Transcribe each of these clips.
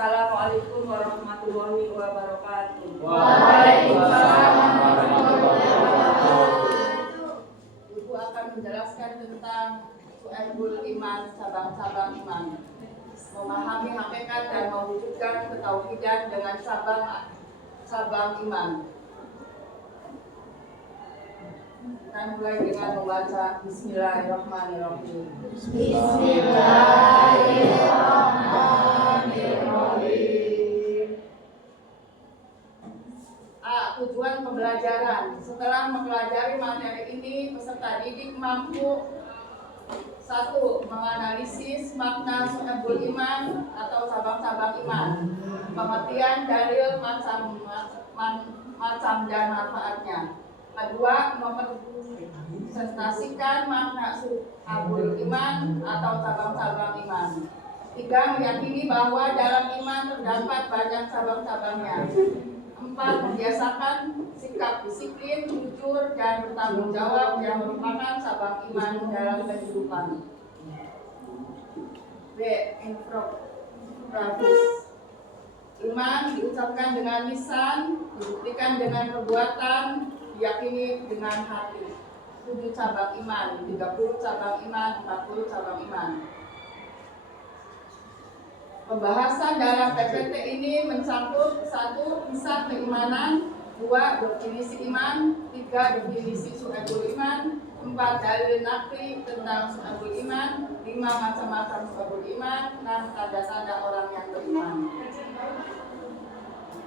Assalamualaikum warahmatullahi wabarakatuh. Waalaikumsalam warahmatullahi wabarakatuh. Ibu akan menjelaskan tentang Syu'aibul Iman, cabang-cabang iman. Memahami hakikat dan mewujudkan ketauhidan dengan cabang iman. Kita mulai dengan membaca Bismillahirrahmanirrahim. Bismillahirrahmanirrahim. Tujuan pembelajaran. Setelah mempelajari materi ini, peserta didik mampu: 1. Menganalisis makna Syu'aibul Iman atau cabang-cabang iman, pengertian dalil macam dan manfaatnya. 2. Mempresentasikan makna Syu'aibul Iman atau cabang-cabang iman. 3. Meyakini bahwa dalam iman terdapat banyak cabang-cabangnya. 4. Membiasakan sikap disiplin, jujur, dan bertanggung jawab yang merupakan cabang iman dalam kehidupan. B. Infografis. Iman diucapkan dengan lisan, dibuktikan dengan perbuatan, diyakini dengan hati. 7 cabang iman, 30 cabang iman, 40 cabang iman. Pembahasan dalam PPT ini mencakup: 1. Kisah keimanan, 2. Definisi iman, 3. Definisi Syu'aibul Iman, 4. Dalil nakli tentang Syu'aibul Iman, 5. Macam-macam Syu'aibul Iman, 6. Tanda-tanda orang yang beriman.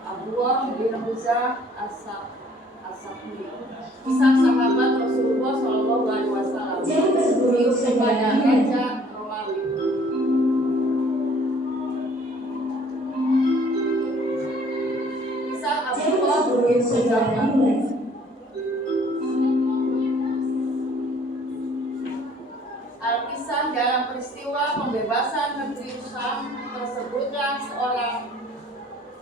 Abdullah bin Huzah As-Sahmi. Kisah sahabat Rasulullah SAW diutus kepada Raja Romawi. Kisah Abdullah bin Huzah. Al-Kisah dalam peristiwa pembebasan negeri Syam tersebutlah seorang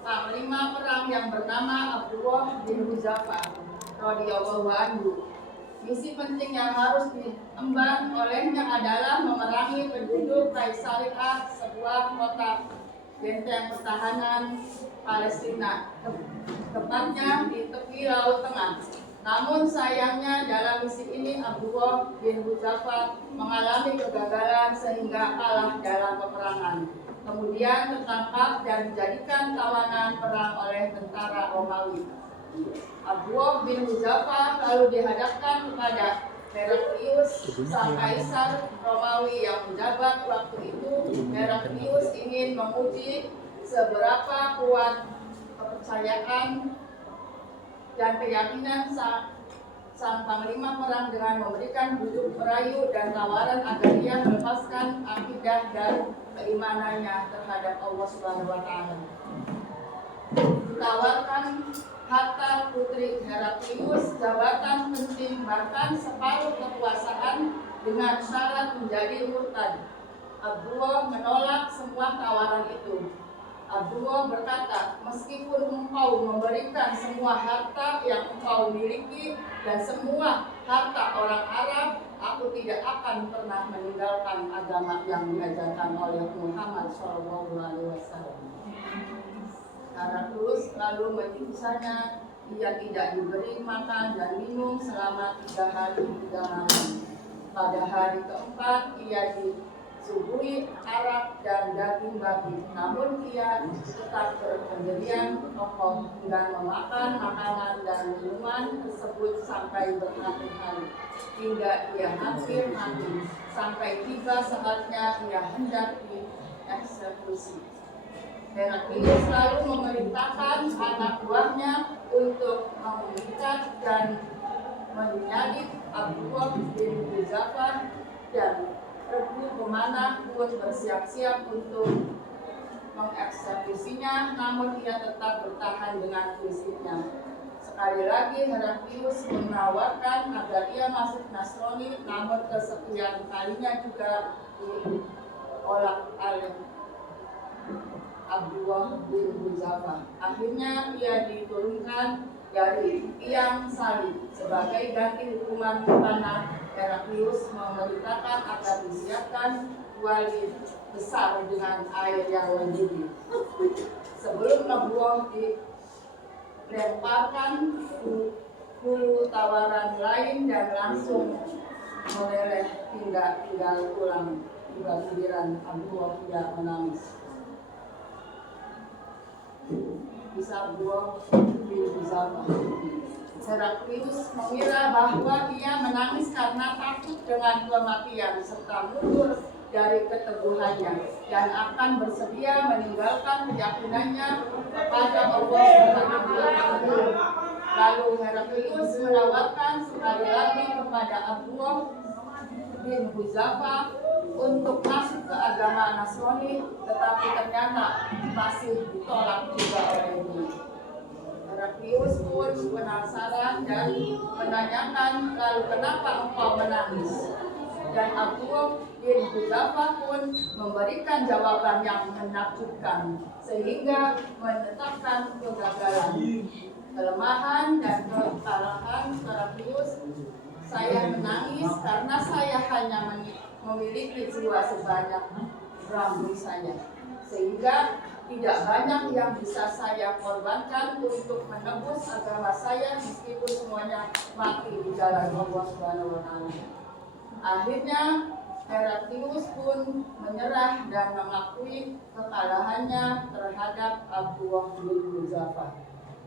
panglima perang yang bernama Abdullah bin Hudzafah radhiyallahu anhu. Misi penting yang harus diemban olehnya adalah memerangi penduduk Kaisariah, sebuah kota benteng pertahanan Palestina, tepatnya di tepi Laut Tengah. Namun sayangnya dalam misi ini Abdullah bin Hudzafah mengalami kegagalan sehingga kalah dalam peperangan. Kemudian tertangkap dan dijadikan tawanan perang oleh tentara Romawi. Abdullah bin Hudzafah lalu dihadapkan kepada Heraklius, sang kaisar Romawi yang menjabat waktu itu. Heraklius ingin menguji seberapa kuat kepercayaan dan keyakinan sang panglima perang dengan memberikan bujuk merayu dan tawaran agar ia melepaskan akidah dan keimanannya terhadap Allah Subhanahu wa Ta'ala. Ditawarkan harta putri Heraklius, jabatan penting, bahkan separuh kekuasaan dengan syarat menjadi murtad. Abdullah menolak semua tawaran itu. Abdullah berkata, "Meskipun engkau memberikan semua harta yang engkau miliki dan semua harta orang Arab, aku tidak akan pernah meninggalkan agama yang diajarkan oleh Muhammad SAW." Heraklius lalu menyiksa-nya. Ia tidak diberi makan dan minum selama 3 hari 3 malam. Pada hari keempat ia disuguhi arak dan daging babi. Namun ia tetap berpendirian kokoh dan memakan makanan dan minuman tersebut sampai berhari-hari, hingga ia hampir mati. Sampai tiba saatnya ia hendak dieksekusi. Heraklius lalu memerintahkan anak buahnya untuk mengikat dan menyalib Abdullah bin Hudzafah, dan Regu pemanah pun bersiap-siap untuk mengeksekusinya, namun ia tetap bertahan dengan prinsipnya. Sekali lagi Heraklius menawarkan agar ia masuk Nasrani, namun kesekian kalinya juga diolak-alik Abdullah bin Hudzafah. Akhirnya ia diturunkan dari tiang salib. Sebagai ganti hukuman panah, Heraklius memerintahkan agar disiapkan besar dengan air yang mendidih. Sebelum ngebuang dilemparkan hulu tawaran lain dan langsung meleleh hingga tinggal tulang. Tiba giliran Abdullah tidak menangis. Bisa Abdullah bin Huzaifah. Heraklius mengira bahwa ia menangis karena takut dengan kematian serta mundur dari keteguhannya dan akan bersedia meninggalkan keyakinannya kepada Allah Subhanahu wa Ta'ala. Lalu Heraklius menawarkan sekali lagi kepada Abdullah bin Huzaifah untuk masuk ke agama Nasrani, tetapi ternyata masih ditolak juga olehnya. Heraklius pun penasaran dan menanyakan, lalu kenapa engkau menangis? Dan Abdullah bin Huzaifah pun memberikan jawaban yang menakjubkan sehingga menetapkan kegagalan, kelemahan dan kekalahan Heraklius. Saya menangis karena saya hanya memiliki jiwa sebanyak rambut saya, sehingga tidak banyak yang bisa saya korbankan untuk menebus agama saya meskipun semuanya mati di jalan Allah Subhanahu wa Ta'ala. Akhirnya Heraklius pun menyerah dan mengakui kekalahannya terhadap Abdullah bin Huzaifah.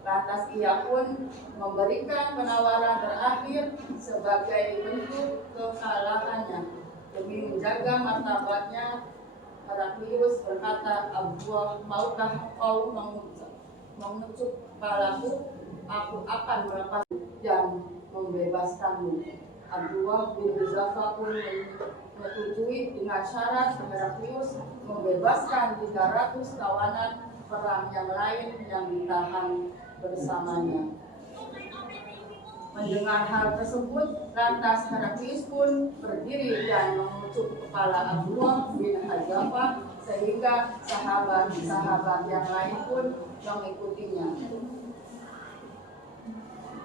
Lantas ia pun memberikan penawaran terakhir sebagai bentuk kekalahannya. Demi menjaga martabatnya, Heraklius berkata, Abdullah, maukah engkau mengucuk kepalaku? Aku akan melepas dan membebaskanmu. Abdullah bin Huzaifah pun menyetujui dengan syarat Heraklius membebaskan 300 tawanan perang yang lain yang ditahan bersamanya. Mendengar hal tersebut, lantas Heraklius pun berdiri dan mengucuk kepala Abdullah bin Huzaifah sehingga sahabat-sahabat yang lain pun mengikutinya.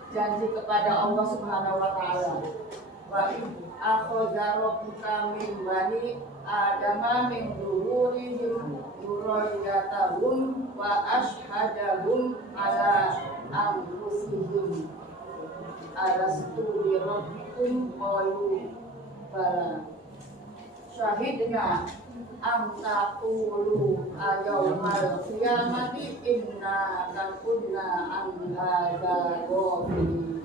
Janji kepada Allah Subhanahu wa Ta'ala, wa akhadha rabbuka min bani adama min zuhurihim dzurriyyatahum wa ashhadahum ala anfusihim alastu bi rabbikum qalu bala syahidna am taqulu yaumal qiyamati inna kunna an hadza ghafilin.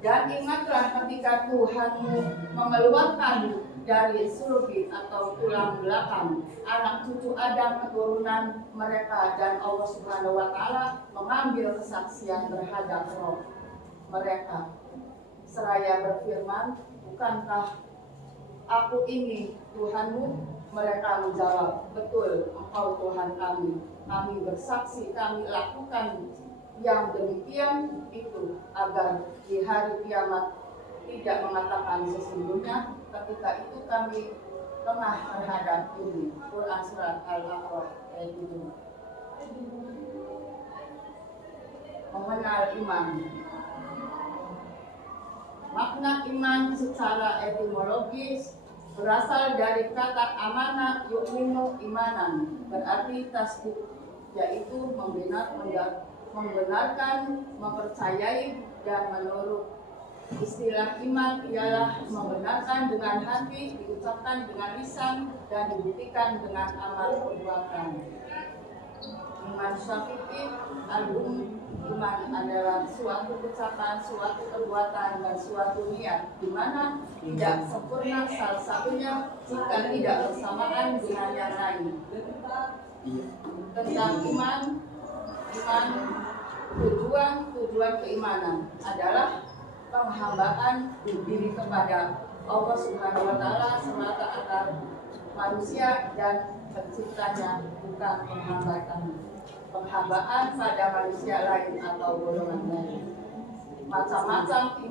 Dan ingatlah ketika Tuhanmu mengeluarkan dari sulbi atau tulang belakang anak cucu Adam keturunan mereka, dan Allah Subhanahu wa Ta'ala mengambil kesaksian terhadap roh mereka seraya berfirman, bukankah aku ini Tuhanmu? Mereka menjawab, betul, engkau Tuhan kami. Kami bersaksi, kami lakukan yang demikian itu agar di hari kiamat tidak mengatakan sesungguhnya ketika itu kami lemah terhadap ini. Quran Surat Al-A'raf ayat 7. Mengenal iman. Makna iman secara etimologis berasal dari kata amanah yu'minu imanan, berarti tasdik, yaitu membenarkan, mempercayai, dan menurut. Istilah iman ialah membenarkan dengan hati, diucapkan dengan lisan, dan dibuktikan dengan amal perbuatan. Iman syafi'i iman adalah suatu ucapan, suatu perbuatan, dan suatu niat, di mana tidak sempurna salah satunya jika tidak bersamaan dengan yang lain. Tentang iman tujuan keimanan adalah penghambaan diri kepada Allah Subhanahu wa Ta'ala semata agar manusia dan penciptanya, bukan penghambaan pada manusia lain atau golongan lain. Macam-macam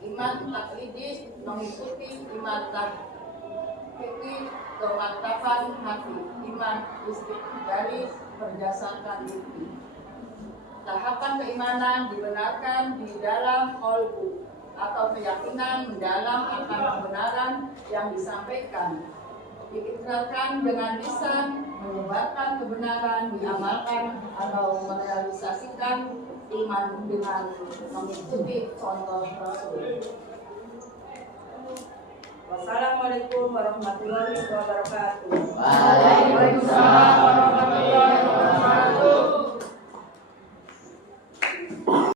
iman taklidi mengikuti iman tahqiqi kemantapan hati, iman istiqdari berdasarkan bukti. Tahapan keimanan dibenarkan di dalam qalbu atau keyakinan mendalam akan kebenaran yang disampaikan. diikrarkan dengan lisan, menyebarkan kebenaran, diamalkan atau merealisasikan iman dengan mengikuti contoh Rasul. Wassalamualaikum warahmatullahi wabarakatuh. Waalaikumsalam